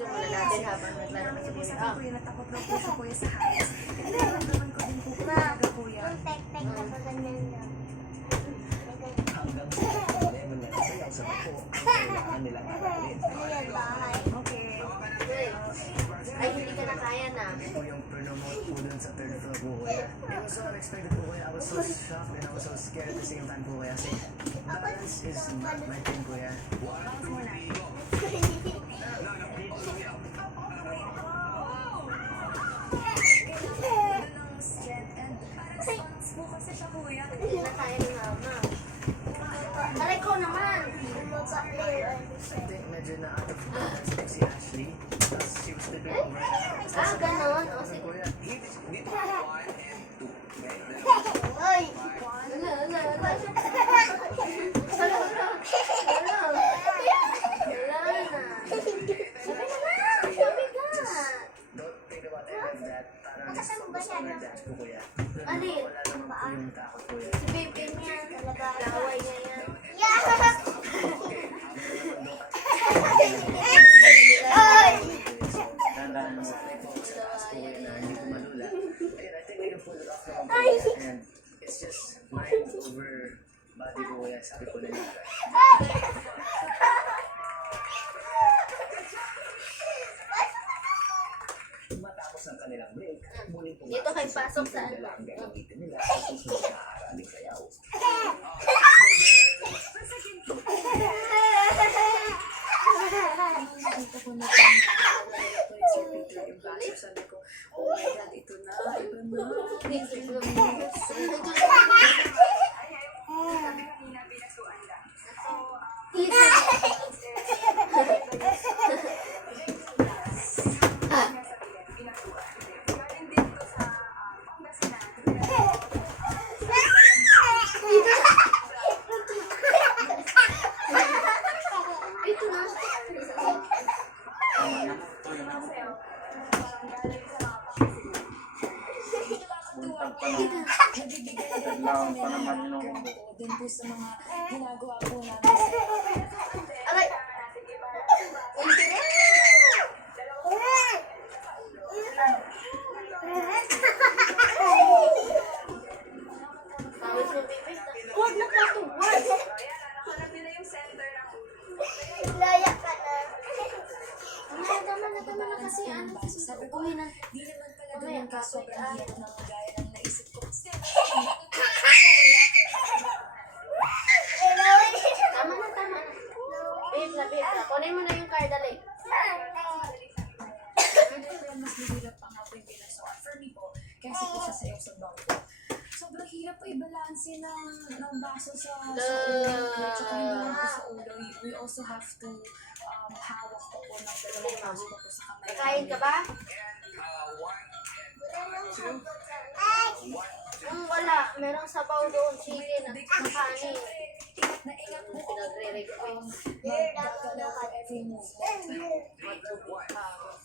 Simulan natin habang naglalaro si Kuya. Kuya, natakot daw po siya kuya sa heights. Eh, naramdaman ko din po talaga kuya. Yung tek-tek na pa ganyan lang. Hanggang sa level na sayaw sa po, kailangan nilang aralin. Ayan, bahay. Okay. Ay, hindi ka na kaya na. Ito yung promote po dun sa third floor po kuya. It was so unexpected po kuya. I was so shocked and I was so scared at the same time po kuya. Kasi balance is not my thing kuya. Po kasi siya kuya. Hindi na kaya ni Mama. Aray ko naman. I think medyo na out of balance po si Ashley. Tapos she was flipping over. Ganon. O, sige. Kuya, Oy! Wala na. Sabi ka. don't think about any of that. Parang just focus on your dance po kuya. Alin? Wala naman po yung takot kuya. Si baby niya. Laway niya yan. Oy! Tandaan mo sa taas po kuya na hindi ko malula. Ayun, I think we can pull it off naman po. And it's just mind over body po kuya. Sabi ko na yun. Matapos ang kanilang break, muli po Dito kayo pasok sa ano. ang gagamitin nila sa susunod na araling sayaw. Nakita ko na po yung Sir Peter yung baso. Sabi ko, oh my God, ito na, ito na. Ito na. Din po sa mga ginagawa po namin. Aray. Bawis mo, baby. Huwag na patuwag. Laya ka na. Tama na kasi ano. Sabi ko, Uwi na. di naman pala ganun ka sobrang hirap ng gaya ng naisip ko. Tama na. Babe na. Kunin mo na yung card, dali. Mas mahirap ang ako yung pinasuan. For me po, kasi po siya sayo sa bangko. Sobrang hirap po i-balanse ng baso sa ulo. Tsaka hindi lang po sa ulo. We also have to hawak po po ng dalawang baso po sa kamay. Kain ka ba? Wala. Merong sabaw doon. Chicken at kanin. Na ingat po ako Pinagre-request. magdadala ko every movement.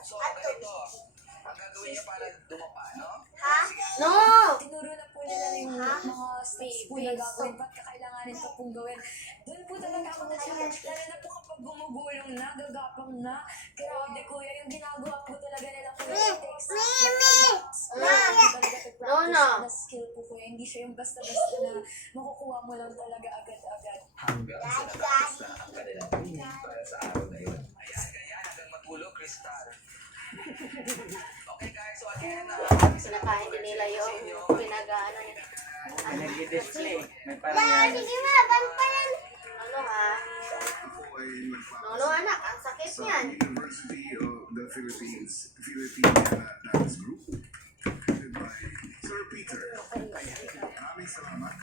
So, ito, ang gagawin niya para dumapa, no? Ha? No! Tinuro na po nila yung mga steps po na gagawin. Ba't kakailanganin pa pong gawin? Doon po talaga ako na-challenge. Lalo na po kapag gumugulong na, gagapang na. Grabe kuya, yung ginagawa po talaga nila kuya. It takes No. na skill po kuya. Hindi siya yung basta-basta na makukuha mo lang talaga agad-agad. Hanggang sa natapos na ang kanilang training para sa araw na yun. Ayan, ganyan, hanggang matulog, Crystal. Okay guys, so again, Sinakain din nila yung pinag-ano niya. nag-display. May Sige nga, bantayan. Ano ha? No, anak. Ang sakit Sa niyan. University of the Philippines, Philippine Dance Group, headed by Sir Peter. Maraming salamat.